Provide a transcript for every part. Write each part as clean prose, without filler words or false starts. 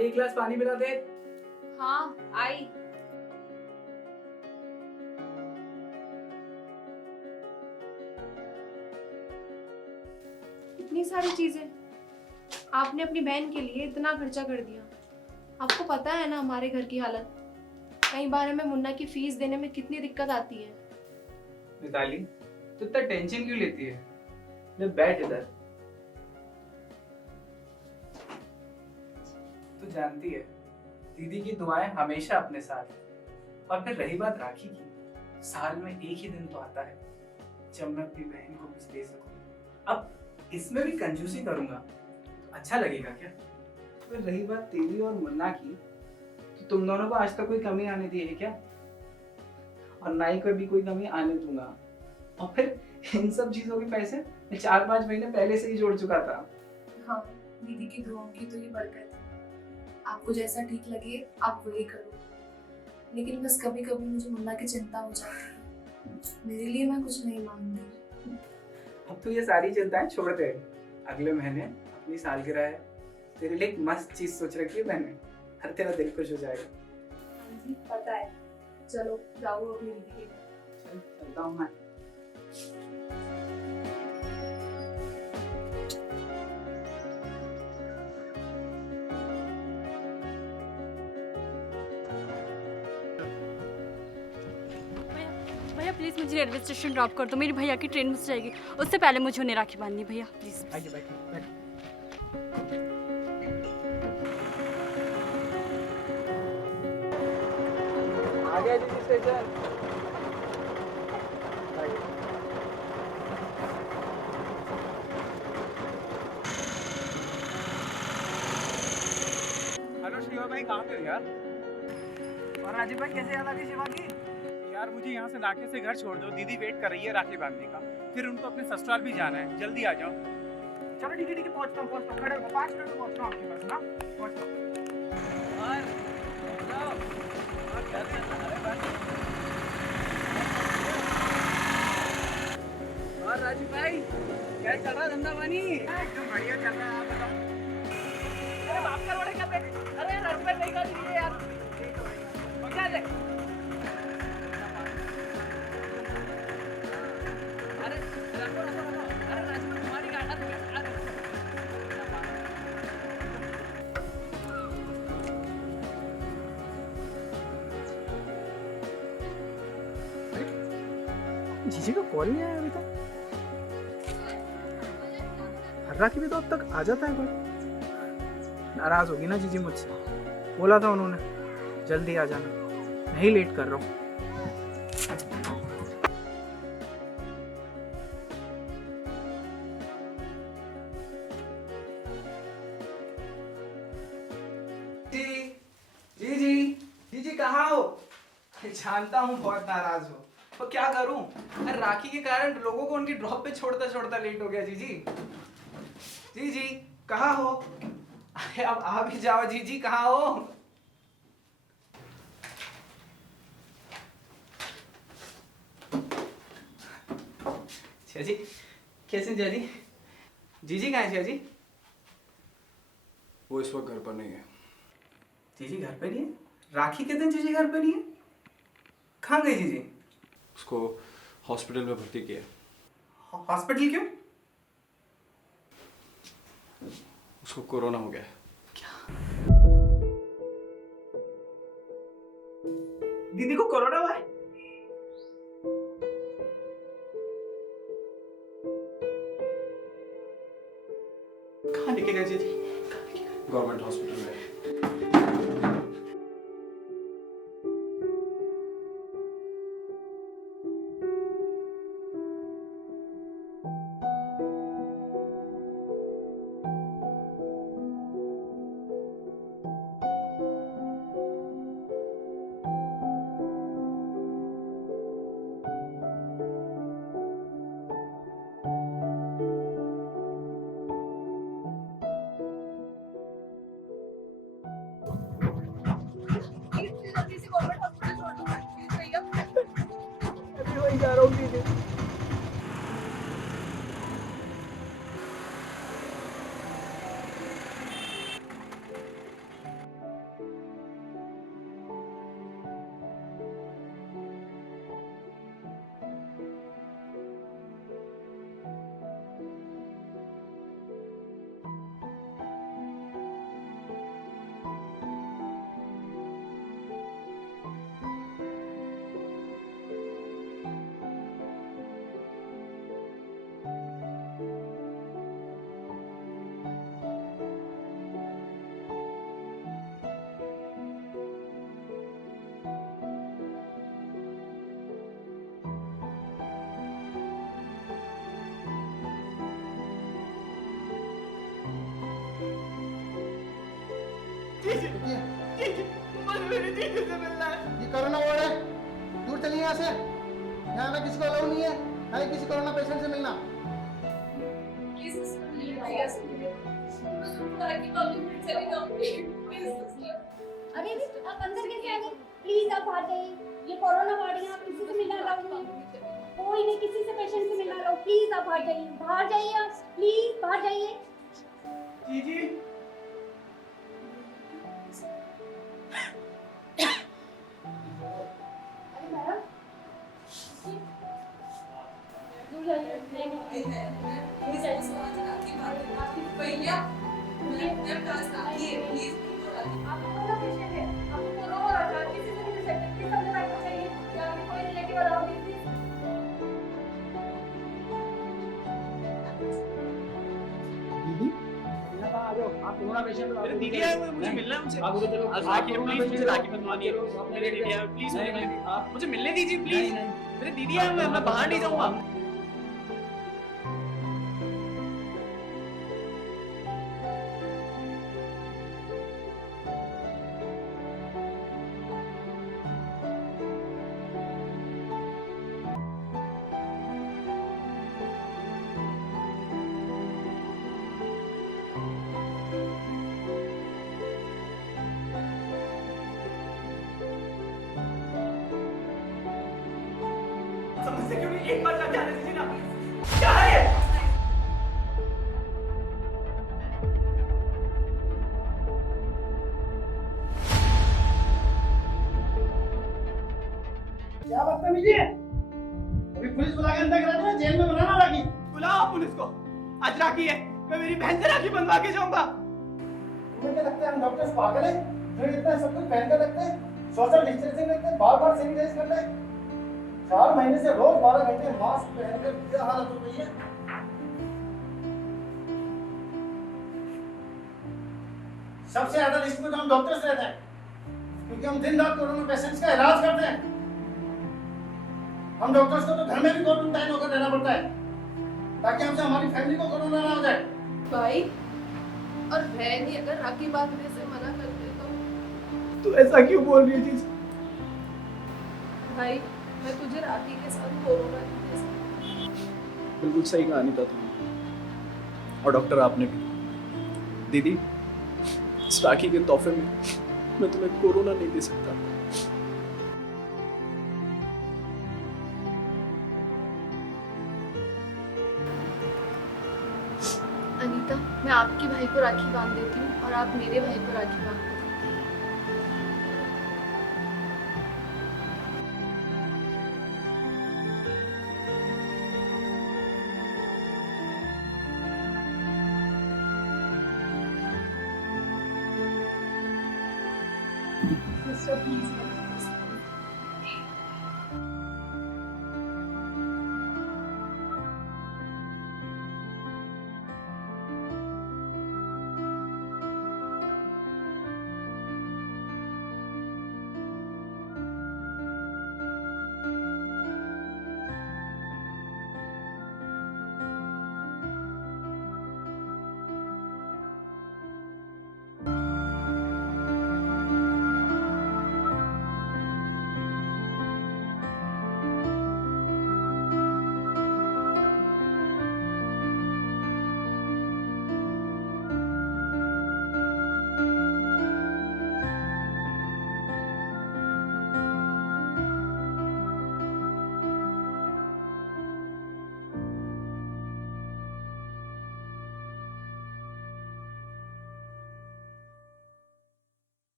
ताली एक गिलास पानी पिला दे। हाँ आई। इतनी सारी चीजें आपने अपनी बहन के लिए इतना खर्चा कर दिया। आपको पता है ना हमारे घर की हालत। कई बार हमें मुन्ना की फीस देने में कितनी दिक्कत आती है। मिताली तू इतना टेंशन क्यों लेती है? ले बैठ इधर। तू जानती है दीदी की दुआएं हमेशा अपने साथ है। और फिर रही बात राखी की, साल में एक ही दिन तो आता है जब मैं अपनी बहन को कुछ दे सकूं। अब इसमें भी कंजूसी करूंगा तो अच्छा लगेगा क्या? फिर रही बात तेरी और मुन्ना की, तो तुम दोनों को आज तक कोई कमी आने दी है क्या? और ना ही कभी कोई कमी आने दूंगा। और फिर इन सब चीजों के पैसे मैं 4-5 महीने पहले से ही जोड़ चुका था। हाँ, दीदी की दुआओं की तो ये बरकत है। आपको जैसा ठीक लगे आप वही करो। लेकिन बस कभी कभी मुझे मुन्ना की चिंता हो जाती है। मेरे लिए मैं कुछ नहीं मांगती। अब तो ये सारी चिंताएं छोड़ दे। अगले महीने अपनी सालगिरह है, तेरे लिए एक मस्त चीज सोच रखी है मैंने। हर तेरा दिल खुश हो जाएगा। हाँ जी पता है। चलो जाओ अपनी दीदी के घर। चलता हूँ मैं। भैया प्लीज़ मुझे रेलवे स्टेशन ड्रॉप कर दो। मेरी भैया की ट्रेन मिस जाएगी, उससे पहले मुझे उन्हें राखी बांधनी है। भैया प्लीज़। आइए बैठिए बैठिए। आ गया जी स्टेशन। हेलो शिवा भाई, कहाँ पे हो यार? और राजीव भाई कैसे याद आ गई शिवा की? यार मुझे यहाँ से नाके से घर छोड़ दो, दीदी वेट कर रही है राखी बांधने का। फिर उनको अपने ससुराल भी जाना है, जल्दी आ जाओ। चलो ठीक है पहुंचता हूँ खड़े हो 5 मिनट में पहुंचता हूँ आपके पास ना। पहुंचता हूँ। और राजीव भाई क्या चल रहा है धंधा पानी? एकदम बढ़िया चल रहा है, आप बताओ। अरे बाप का रोड़े कब? अरे रुपए नहीं कर दीजिए यार। क्या दे? अरे रखो रखो रखो। अरे राजीव भाई तुम्हारी गाड़ी आ देखो। जीजी का कॉल नहीं आया अभी तक। हर्रा की भी तो अब तक आ जाता है कोई। नाराज होगी ना जीजी मुझसे। बोला था उन्होंने जल्दी आ जाना, नहीं लेट कर रहा हूँ। जी कहाँ हो? जानता हूँ बहुत नाराज हो, तो क्या करूं? अरे राखी के कारण लोगों को उनकी ड्रॉप पे छोड़ता छोड़ता लेट हो गया। जी कहाँ हो? अरे अब आ भी जाओ। जी कहाँ हो? जी कैसे जी? जी कहाँ है जी? वो इस वक्त घर पर नहीं है। जी घर पे नहीं है? राखी के दिन जी घर पे नहीं है? कहाँ गई जी? उसको हॉस्पिटल में भर्ती किया। हॉस्पिटल क्यों? उसको कोरोना हो गया है। दीदी को कोरोना हुआ है? कहाँ लेके गए जी? गवर्नमेंट हॉस्पिटल में। अभी वही जा रहा हूँ दीदी। रुकिए। मुझे मेरी जीजी से मिलना है। ये कोरोना वार्ड है, दूर चलिए यहाँ से। यहाँ में किसी को अलाउ नहीं है, ना ही किसी कोरोना पेशेंट से मिलना। प्लीज सिस्टर, मेरे भैया से मिलिए। मैं सुनकर की प्रॉब्लम में चली जाऊंगी। Please sister. अरे आप अंदर कैसे आ गए? प्लीज आप बाहर जाइए, ये कोरोना वार्ड है, आप किसी से मिलना अलाउड नहीं। कोई नहीं, किसी से पेशेंट से मिलना अलाउड। प्लीज आप बाहर जाइए, बाहर जाइए आप, प्लीज बाहर जाइए। जीजी अरे मैडम, दूर जाइए। नहीं प्लीज आपकी बात आपकी भैया मैं पास आइए प्लीज। आप कोरोना पेशेंट है, आपको कोरोना हो रहा है, किसी से नहीं मिल सकते। प्लीज अंदर आना चाहिए, या फिर कोई रिलेटिव अलाउड नहीं। प्लीज दीदी, यहाँ आ जाओ, आप कोरोना पेशेंट हो। मेरे दीदी आए हुए हैं, मुझे मिलना है उनसे। आप उधर चलो। राखी प्लीज मुझे राखी बंधवानी है। मेरे दीदी आए, प्लीज मुझे मिलने दीजिए प्लीज। मेरे दीदी आए हुए हैं, मैं बाहर नहीं जाऊंगा। समझते क्यों नहीं? एक बार जाके आने दीजिए ना। क्या है ये? क्या बदतमीजी है? अभी पुलिस बुला के अंदर करा देना, जेल में बनाना राखी। बुलाओ पुलिस को। आज राखी है, मैं मेरी बहन से राखी बंधवा के जाऊंगा। तुम्हें क्या लगता है हम डॉक्टर्स पागल हैं? जो इतना सब कुछ पहन कर रखते हैं, सोशल डिस्टेंसिंग रखते हैं, बार-बार सैनिटाइज करते हैं। 4 महीने से रोज 12 घंटे मास्क पहनकर क्या हालत हो गई है। सबसे ज्यादा रिस्क में तो हम डॉक्टर्स रहते हैं, क्योंकि हम दिन रात कोरोना पेशेंट्स का इलाज करते हैं। हम डॉक्टर्स को तो घर में भी क्वारंटाइन होकर रहना पड़ता है, ताकि हमसे हमारी फैमिली को कोरोना ना हो जाए। भाई और बहन ही अगर राखी बांधने से मना करते तो ऐसा क्यों बोल रही है जीजी? भाई मैं तुझे राखी के साथ कोरोना नहीं दे सकती। बिल्कुल सही कहानी था तुमने, और डॉक्टर आपने भी। दीदी, इस राखी के तोहफे में मैं तुम्हें कोरोना नहीं दे सकता। अनीता, मैं आपके भाई को राखी बांध देती हूँ और आप मेरे भाई को राखी बांध दो। Sister please.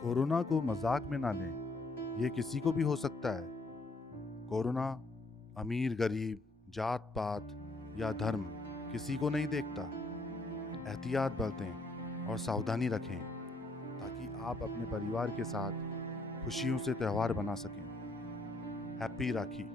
कोरोना को मजाक में ना लें, ये किसी को भी हो सकता है। कोरोना अमीर गरीब, जात पात या धर्म किसी को नहीं देखता। एहतियात बरतें और सावधानी रखें ताकि आप अपने परिवार के साथ खुशियों से त्यौहार बना सकें। हैप्पी राखी।